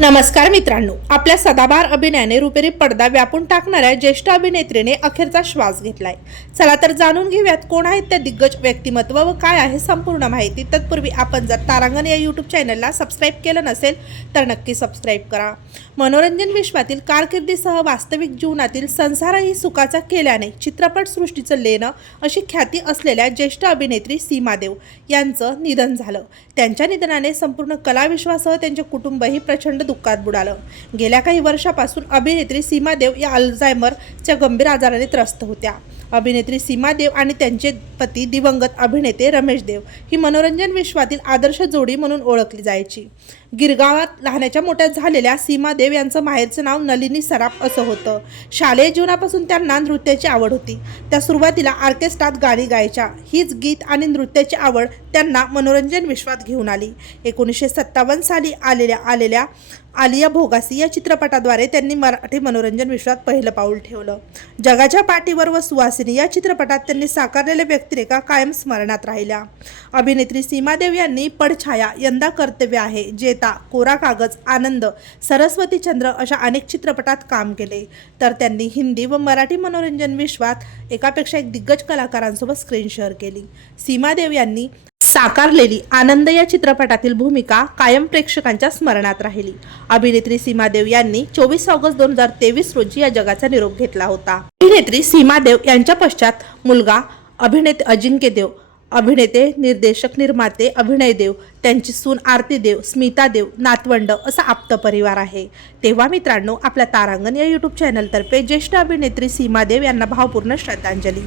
नमस्कार मित्रांनो आपल्या सदाबार अभिनयाने रुपेरी पडदा व्यापून टाकणाऱ्या ज्येष्ठ अभिनेत्रीने अखेरचा श्वास घेतलाय. चला तर जाणून घेऊयात कोण आहेत त्या दिग्गज व्यक्तिमत्व व काय आहे संपूर्ण माहिती. तत्पूर्वी आपण जर तारांगण या यूट्यूब चॅनलला सबस्क्राईब केलं नसेल तर नक्की सबस्क्राईब करा. मनोरंजन विश्वातील कारकिर्दीसह वास्तविक जीवनातील संसारही सुखाचा केल्याने चित्रपटसृष्टीचं लेणं अशी ख्याती असलेल्या ज्येष्ठ अभिनेत्री सीमा देव यांचं निधन झालं. त्यांच्या निधनाने संपूर्ण कलाविश्वासह त्यांचे कुटुंबही प्रचंड दुःखात बुडालं. गेल्या काही वर्षापासून अभिनेत्री सीमा देव या अल्झायमरच्या गंभीर आजाराने त्रस्त होत्या. अभिनेत्री सीमा देव आणि त्यांचे पती दिवंगत अभिनेते रमेश देव ही मनोरंजन विश्वातील आदर्श जोडी म्हणून ओळखली जायची. गिरगावात लहानाच्या मोठ्या झालेल्या सीमा देव यांचं माहेरचं नाव नलिनी सराफ असं होतं. शालेय जीवनापासून त्यांना नृत्याची आवड होती. त्या सुरुवातीला ऑर्केस्ट्रात गाणी गायच्या. हीच गीत आणि नृत्याची आवड त्यांना मनोरंजन विश्वात घेऊन आली. एकोणीसशे सत्तावन्न साली आलेल्या आलेल्या आलिया भोगासी या चित्रपटाद्वारे त्यांनी मराठी मनोरंजन विश्वात पहिलं पाऊल ठेवलं. जगाच्या पाठीवर व सुवासिनी या चित्रपटात त्यांनी साकारलेल्या व्यक्तिरेखा कायम स्मरणात राहिल्या. अभिनेत्री सीमादेव यांनी पडछाया यंदा कर्तव्य आहे जेता कोरा कागज आनंद सरस्वती चंद्र अशा अनेक चित्रपटात काम केले. तर त्यांनी हिंदी व मराठी मनोरंजन विश्वात एकापेक्षा एक दिग्गज कलाकारांसोबत स्क्रीन शेअर केली. सीमादेव यांनी साकारलेली आनंद या चित्रपटातील भूमिका कायम प्रेक्षकांच्या स्मरणात राहिली. अभिनेत्री सीमादेव यांनी चोवीस ऑगस्ट दोन हजार तेवीस रोजी या जगाचा निरोप घेतला होता. अभिनेत्री सीमादेव यांच्या पश्चात मुलगा अभिनेते अजिंक्य देव अभिनेते निर्देशक निर्माते अभिनय देव त्यांची सून आरती देव स्मिता देव नातवंड असा आप्त परिवार आहे. तेव्हा मित्रांनो आपल्या तारांगण या यूट्यूब चॅनलतर्फे ज्येष्ठ अभिनेत्री सीमा देव यांना भावपूर्ण श्रद्धांजली.